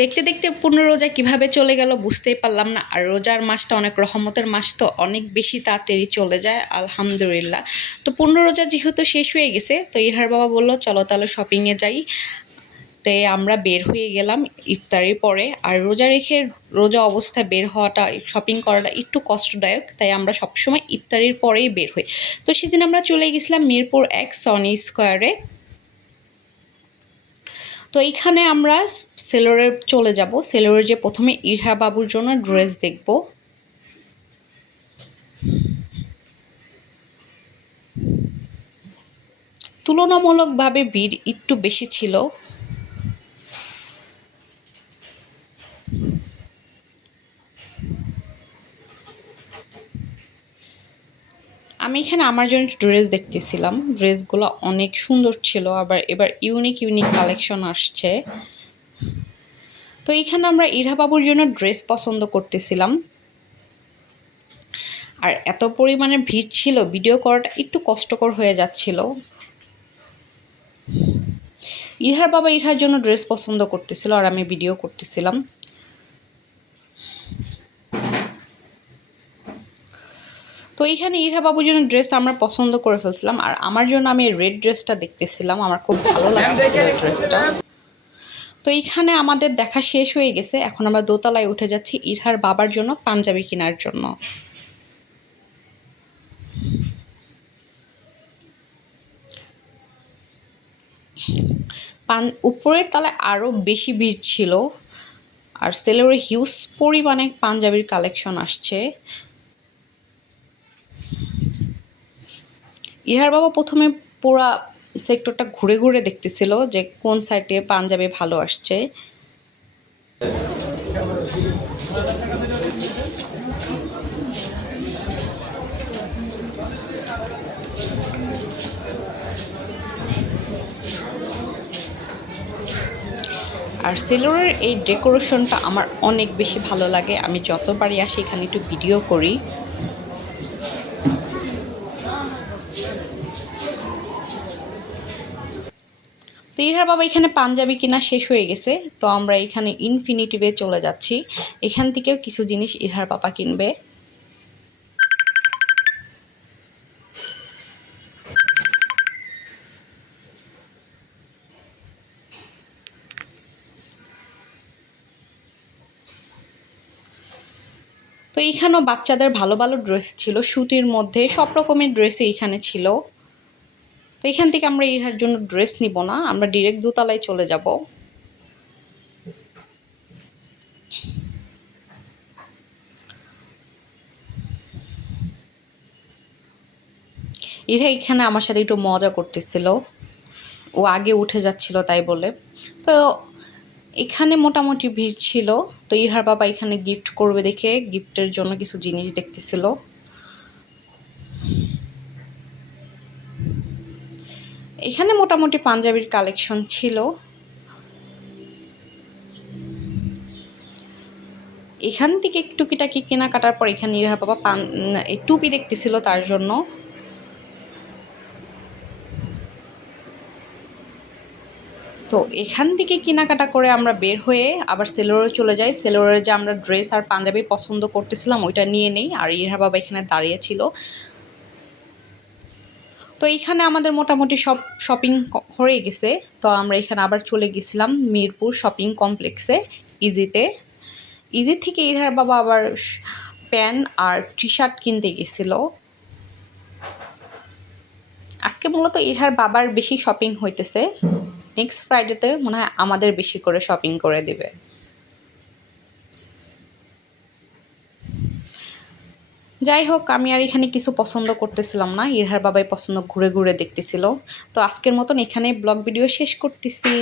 দেখতে দেখতে 15 রোজা কিভাবে চলে গেল বুঝতেই পারলাম না। আর রোজার মাসটা অনেক রহমতের মাস, তো অনেক বেশি তাড়াতাড়ি চলে যায় আলহামদুলিল্লাহ। তো 15 রোজা যেহেতু শেষ হয়ে গেছে, তো ইহার বাবা বলল চলো তাহলে শপিংয়ে যাই। তাই আমরা বের হয়ে গেলাম ইফতারির পরে। আর রোজা রেখে রোজা অবস্থায় বের হওয়াটা, শপিং করাটা একটু কষ্টদায়ক, তাই আমরা সবসময় ইফতারির পরেই বের হই। তো সেদিন আমরা চলে গেছিলাম মিরপুর 1 সনি স্কোয়ারে। তো এইখানে আমরা সেলোরে চলে যাব। সেলোরে যে প্রথমে ইরহা বাবুর জন্য ড্রেস দেখব। তুলনামূলকভাবে ভিড় একটু বেশি ছিল। আমি এখানে আমার জন্য ড্রেস দেখতেছিলাম, ড্রেসগুলো অনেক সুন্দর ছিল, আবার এবার ইউনিক ইউনিক কালেকশন আসছে। তো এইখানে আমরা ইরহা বাবুর জন্য ড্রেস পছন্দ করতেছিলাম। আর এত পরিমাণে ভিড় ছিল, ভিডিও করাটা একটু কষ্টকর হয়ে যাচ্ছিল। ইরহার বাবা ইরহার জন্য ড্রেস পছন্দ করতেছিল আর আমি ভিডিও করতেছিলাম। তো এইখানে ইরহা বাবুর জন্য ড্রেস আমরা পছন্দ করে ফেলছিলাম, আর আমার জন্য আমি রেড ড্রেসটা দেখতেছিলাম, আমার খুব ভালো লাগছিল ড্রেসটা। তো এইখানে আমাদের দেখা শেষ হয়ে গেছে, এখন আমরা দোতলায় উঠে যাচ্ছি ইরহার বাবার জন্য পাঞ্জাবি কেনার জন্য। উপরের তলায় আরও বেশি ভিড় ছিল, আর সেলোরে হিউজ পরিমাণে পাঞ্জাবির কালেকশন আসছে। ইহার বাবা প্রথমে পুরা সেক্টরটা ঘুরে ঘুরে দেখতেছিল যে কোন সাইডে পাঞ্জাবি ভালো আসছে। আর সেলোরের এই ডেকোরেশনটা আমার অনেক বেশি ভালো লাগে, আমি যতবারই আসি এখানে একটু ভিডিও করি। তো ইরহার বাবা এখানে পাঞ্জাবি কিনা শেষ হয়ে গেছে, তো আমরা এখানে ইনফিনিটিভে চলে যাচ্ছি। এখান থেকেও কিছু জিনিস ইরহার বাবা কিনবে। তো এইখানেও বাচ্চাদের ভালো ভালো ড্রেস ছিল, সুতির মধ্যে সব রকমের ড্রেসই এখানে ছিল। তো এখান থেকে আমরা ইরহার জন্য ড্রেস নিব না, আমরা ডিরেক্ট দোতলায় চলে যাব। ইরহা এখানে আমার সাথে একটু মজা করতেছিল, ও আগে উঠে যাচ্ছিল তাই বলে। তো এখানে মোটামুটি ভিড় ছিল। তো ইরহার বাবা এখানে গিফট করবে দেখে গিফটের জন্য কিছু জিনিস দেখতেছিল। এখানে মোটামুটি পাঞ্জাবির কালেকশন ছিল। এখান থেকে টুকিটাকি কেনাকাটার পর এখানে ইরহার বাবা এই টুপি দেখতেছিল তার জন্য। তো এখান থেকে কেনাকাটা করে আমরা বের হয়ে আবার সেলোরে চলে যাই। সেলোরে যে আমরা ড্রেস আর পাঞ্জাবি পছন্দ করতেছিলাম ওইটা নিয়ে নেই, আর ইরহার বাবা এখানে দাঁড়িয়েছিল। তো এইখানে আমাদের মোটামুটি সব শপিং হয়ে গেছে। তো আমরা এখানে আবার চলে গেছিলাম মিরপুর শপিং কমপ্লেক্সে, ইজিতে। ইজি থেকে ইরহার বাবা আবার প্যান্ট আর টি শার্ট কিনতে গেছিল। আজকে মূলত ইরহার বাবার বেশি শপিং হইতেছে, নেক্সট ফ্রাইডেতে মনে হয় আমাদের বেশি করে শপিং করে দিবে। যাই হোক, আমি আর এখানে কিছু পছন্দ করতেছিলাম না, ইরহার বাবাই পছন্দ ঘুরে ঘুরে দেখতেছিল। তো আজকের মতন এখানে ব্লগ ভিডিও শেষ করতেছি।